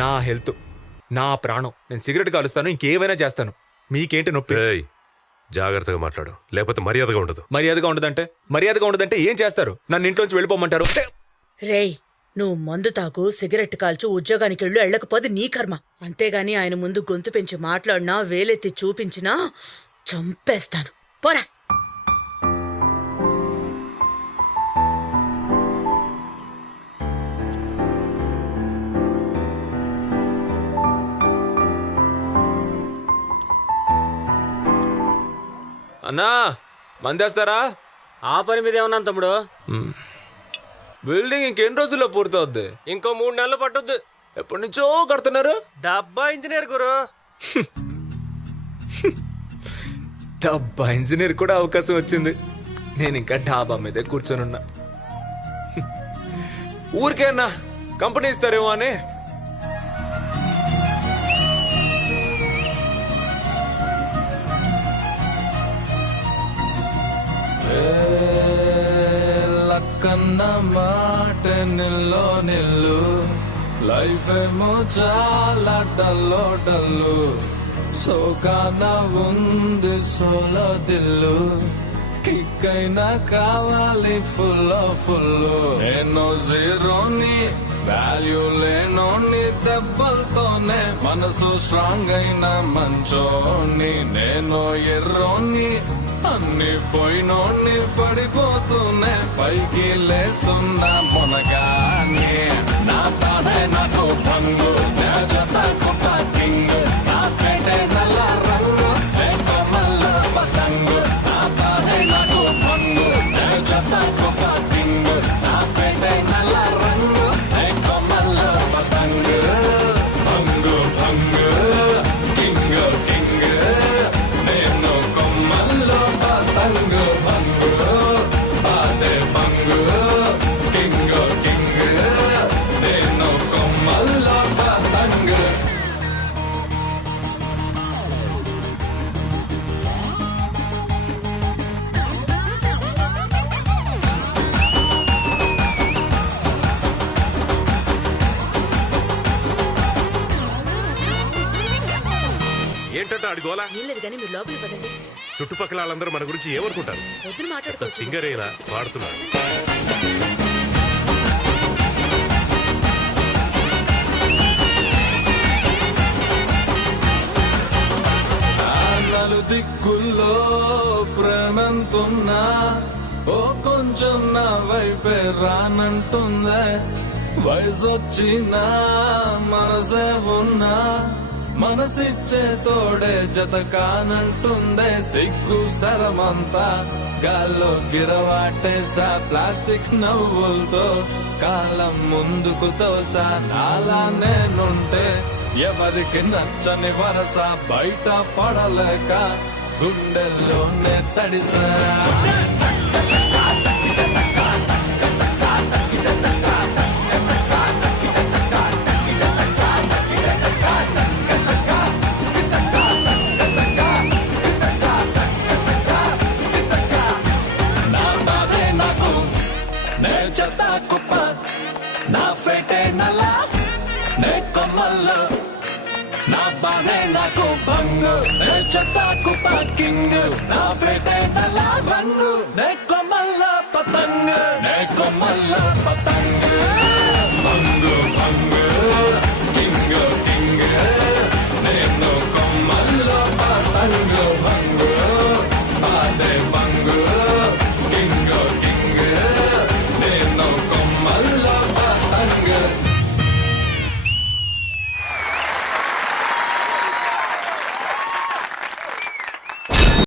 నా హెల్త్, నా ప్రాణం. నేను సిగరెట్ కాలుస్తాను, ఇంకేమైనా చేస్తాను. మీకేంటి నొప్పి? జాగ్రత్తగా మాట్లాడు, లేకపోతే మర్యాదగా ఉండదు. మర్యాదగా ఉండదంటే ఏం చేస్తారు? నన్ను ఇంట్లోంచి వెళ్ళిపోమంటారు? రేయ్, నువ్వు మందు తాగు, సిగరెట్ కాల్చు, ఉద్యోగానికి వెళ్ళకపోతే నీ కర్మ. అంతేగాని ఆయన ముందు గొంతు పెంచి మాట్లాడినా, వేలెత్తి చూపించినా చంపేస్తాను. పోరా. అన్నా, మందేస్తారా? ఆ పని మీద ఏమన్నాను తమ్ముడు. బిల్డింగ్ ఇంకెన్ని రోజుల్లో పూర్తవుద్ది? ఇంకో 3 నెలలు పట్టుద్ది. ఎప్పటి నుంచో కడుతున్నారు. డబ్బా ఇంజనీర్ గురు. డబ్బా ఇంజనీర్ కూడా అవకాశం వచ్చింది. నేను ఇంకా డాబా మీదే కూర్చొనున్నా. ఊరికే అన్నా కంపెనీ ఇస్తారేమో అని. లక్కన్న మాట నిల్లో నిల్లు, లైఫ్ ఏమో చాలా డల్లో డల్లు, సోకాన ఉంది సోలో దిల్లు, కిక్ అయినా కావాలి ఫుల్ ఫుల్. నేను జీరోని, వాల్యూ లేనోని, దెబ్బలతోనే మనసు స్ట్రాంగ్ అయిన మంచోని. నేను ఎర్రోని, అన్ని పోయినోని, పడిపోతూనే పైకి లేస్తున్నా మొనగాని. నా బాధే నాకు పంగు, నా జత కొత్త కింగ్, నా ఫేటే నల్ల రంగు, కొమ్మల్ల పతంగు. నా బాధే నాకు పంగు, నా జత కొత్త కింగ్, నా ఫేటే నల్ల రంగు, కొమ్మల్ల పతంగు. పంగు పంగు, కింగ్ కింగ్, నేను కొమ్మల్లో పతంగు. పంగు బాధే పంగు, కింగ్ కింగ్, నేను కొమ్మల్లో పతంగు. ఏంటంటే అడిగోలా? ఏం లేదు కానీ మీరు లోపలికి పదండి. చుట్టుపక్కల వాళ్ళందరూ మన గురించి ఏమనుకుంటారు? పొద్దున మాట్లాడుకోవచ్చు. సింగర్ అయినా పాడుతున్నాడు. నలు దిక్కుల్లో ప్రేమంతున్నా, ఓ కొంచెం నా వైపే రానంటుందే. వయసొచ్చినా మనసే ఉన్నా, మనసిచ్చే తోడే జత కానంటుందే. సిగ్గు సరమంతా గాల్లో గిరవాటేసా, ప్లాస్టిక్ నవ్వులతో కాలం ముందుకు తోసా. నాలా నేనుంటే ఎవరికి నచ్చని వరస, బయట పడలేక గుండెల్లోనే తడిసా. నా బాధే నాకు, నే చెత్త కుప్ప, నా ఫేటే నల్ల, నే కొమ్మల్లో. నా బాధే నాకు భంగు, నే చెత్త కుప్ప కింగ్, నా ఫేటే నల్ల రంగు, నే కొమ్మల్లో పతంగు, నే కొమ్మల్లో పతంగు.